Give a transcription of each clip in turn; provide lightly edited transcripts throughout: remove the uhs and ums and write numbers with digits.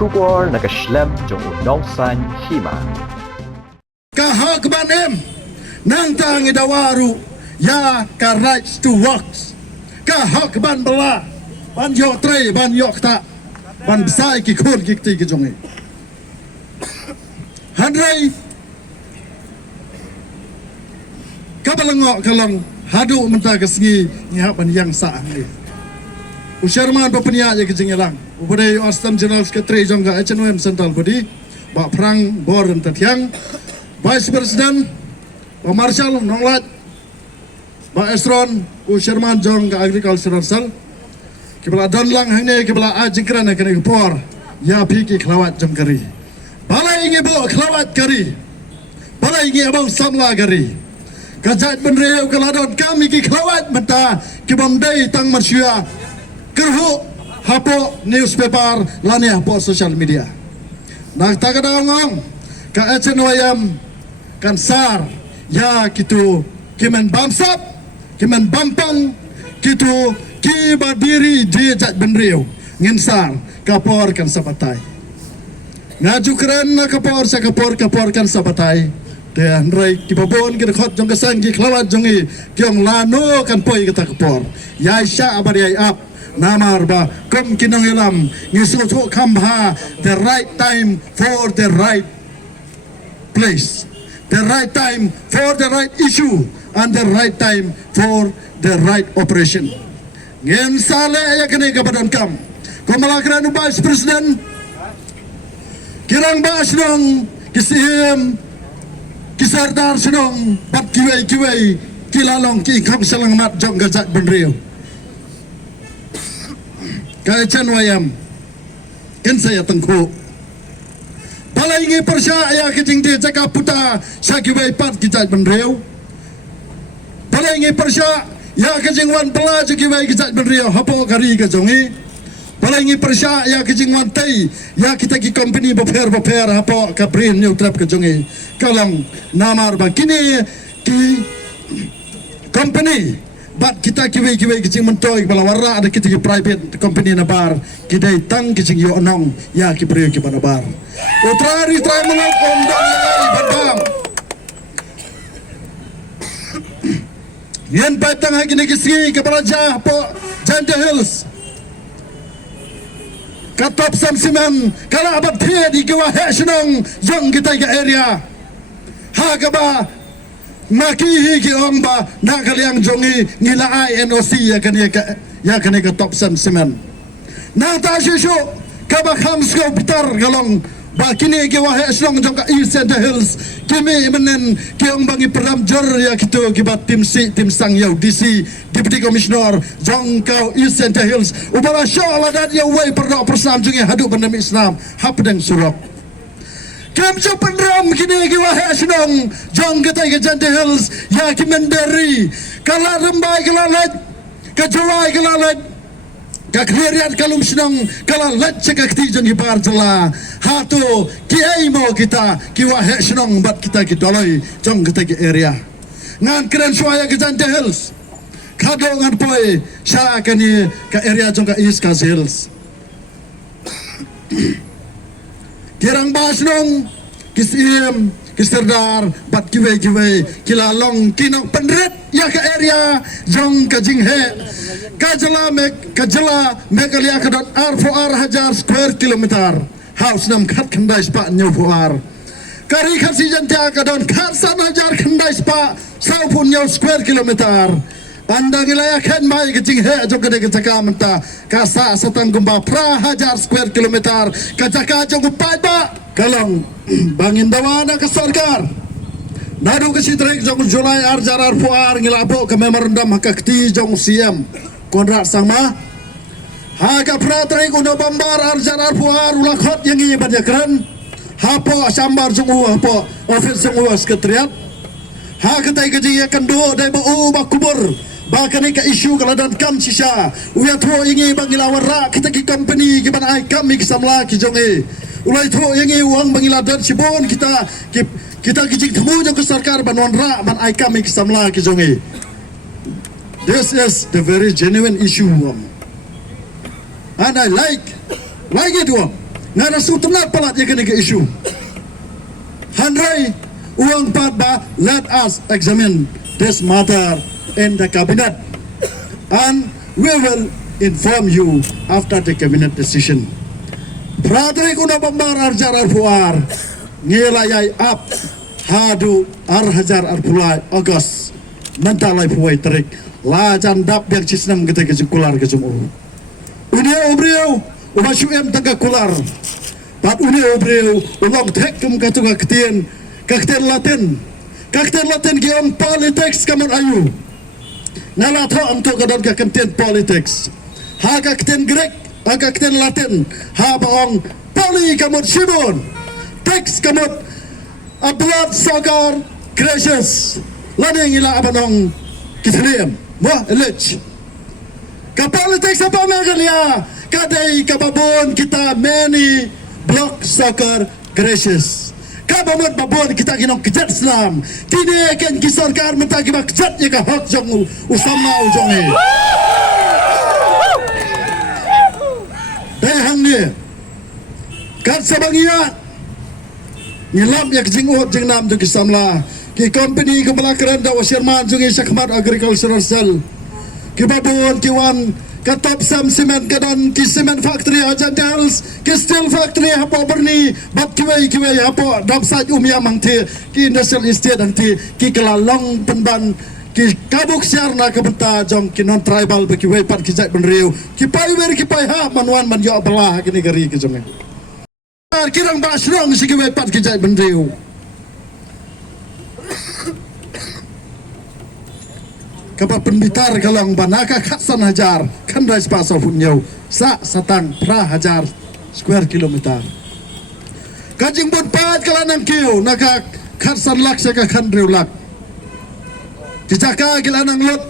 Kubor nakaslem jong unongsan hima. Kahak banem nang tangi dawaru ya ka rights to works. Kahak ban bela ban yok tre ban yok ta ban besai ki khur ki ti ki jongi. Handrai kabalangok kalang hadu menta kesgi ngihap ban yang sa ni. Usharman bapenya je kijing lang. Ubade Assistant General Secretary jongga HNM Central Body ba Prang Bor Tatiang Vice President ba Marshal Nonglat ba Esron Usharman jongga Agricultural Sal kibla donlang hangne kibla ajikran kene por ya piki klawat jongkari balai nge bo klawat kari balai nge abang samla kari kajat benreu kaladon kami ki klawat mata kibamdai tang marsya kerhu hapo newspaper lani hapo social media nak tagadangong ka HNYM kan sar ya kitu kimen bamsap kimen bampang kitu ki berdiri di jat benriu ngensar kapor kan sabatai ngaju keren kapor sa kapor kan sabatai dan rai kibabon kita khot jong kasang ki klawat jongi kyong lano kan poi kita kapor ya sya abadi up namar ba kom kinong ilam ngisuto kambha the right time for the right place, the right time for the right issue, and the right time for the right operation. Ngem sale ya kene kabadan kam komalakran Vice President kirang ba sinong kisihim kisardar sinong pat kiwai kilalong ki kam salang mat jong gajat benriu kaya HNYM kan saya tengku balai ngi persya ya kijing dia jaga puta sakibai pat kita benreu balai ngi persya ya kijing wan pela sakibai kita benreu hapo kari ke jongi balai ngi persya ya kijing wan tai ya kita ki company beper hapo kabrin new trap ke jongi kalang namar ba kini ki company bat kita kiwai kicing mentoi bala warra ada kita ki private company na bar kita tang kicing yo onong ya ki priyo ki bana bar utrari trai mengak ondong ai badam yen batang ha kini kisi ke balaja po Jante Hills katop samsiman kala abad the di ke wa hesnong jong kita ke area ha ka ba makihi ki omba nakaliang jongi ngila INOC ya kani ka top semen na ta shisho kaba khamsko bitar galong ba kini ki wahe slong jong ka East Center Hills kimi menen ki ombangi peram jor ya kitu ki bat tim sang yau DC Deputy Commissioner jong ka East Center Hills ubara shala dat ya way perdo persam jongi hadu bandam Islam hapdeng surok Kam jo pendram kini ki wahe sinong jong kita ke Jante Hills ya ki menderi kala rembai kala lat ka juai kala lat ka kleriat kalum sinong kala lat cekak ti jong ki bar jela hatu ki aimo kita ki wahe sinong bat kita ki doloi jong kita ki area ngan keren suaya ke Jante Hills kado ngan poi sya kani ka area jong ka East ka Hills kirang basnong kisim kiserdar bat kiwai kilalong kinong pendret ya ke area jong kajinghe kajala mekalia kadot R4R hajar square kilometer house nam khat khandai spa nyu fuar kari khat si jantia kadon khat san hajar khandai spa sau pun nyu square kilometer Anda gilaya kan mai kecing he jong kade kecaka menta kasa satang gumba pra hajar square kilometer kecaka jong upai ba kalong bangin dawana ke sarkar nadu ke sitrek jong Julai arjar arpuar ngilabo ke memorandum hakakti jong siam konrak sama haka pra trek uno bambar arjar arpuar ulakhat yang ini badakran hapo sambar jong hapo office jong sekretariat haka tai kecing akan do dai bu bakubur bahkan ika isu kaladan kam sisa uya tho ingi bangilawan ra kita ki company ki ban ai kami ki samla ki jonge ulai tho ingi uang bangiladan sibon kita kijing temu jong ke sarkar banwan ra ban ai kami ki samla ki jonge. This is the very genuine issue and I like it ngana sutunat palat ya kena ke isu handrai uang pat ba let us examine this matter in the cabinet and we will inform you after the cabinet decision. Pradri kuna pambar arjar arpuar ngelayai up hadu arhajar arpulai August mentalai puai terik lajan dap yang cisnam kita kejukular kejumur. Unia obreu umashuem tangga kular. Pat unia obreu ulong tek kum katuga ketien kakten Latin giong politics kamun ayu. Nalatho untuk kadang kakten politics. Ha kakten Grek, ha kakten Latin, ha baong poli kamut Shimon. Teks kamut blood soccer crashes. Laning ila abanong kitrim. Wah, elech. Kapolitics apa magalia? Kadai kababon kita many block soccer crashes. Kabamot babon kita ginong kejat Islam. Kini akan kisarkar mentagi makjat ya kahok jong usama ujongi. Dahang ni. Kat sabangia. Nilam ya kejingot jeng nam jong kisamla. Ki company kemelakaran da wasirman jong Syakmat Agricultural Cell. Ki babon ki wan katop sam cement kadon ki cement factory aja dals ki steel factory hapo berni bat kiwai hapo dam saj umya mangti ki industrial estate angti ki kelalong penban ki kabuk siarna kebenta jong ki non tribal be kiwai pat ki jai benriu ki pai wer ki pai ha manwan man yo belah ki negeri ki jong kirang basrong si kiwai pat ki jai benriu. Kapal penbitar kalong banaka khasan hajar kan rais pasal punyau satang pra hajar square kilometer. Kajing bun pat kalanang kiu naka khasan lak seka kan riulak. Kijaka kilanang lot.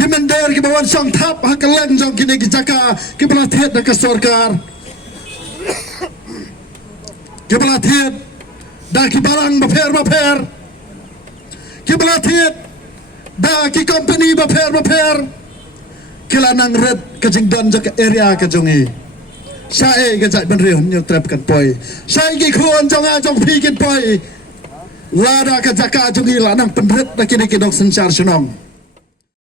Kimender ki bawan song tap hakalang jong kini kijaka ki pelatih naka sorkar. Ki pelatih dah ki barang baper. Ki pelatih da ki company baper kilanang red kajing don jaka area kajongi sae gajak benriu nyu trap kan poi sai ki khon jonga jong pi kin poi lada kajaka jongi lanang penret da kini kidok sencar sunong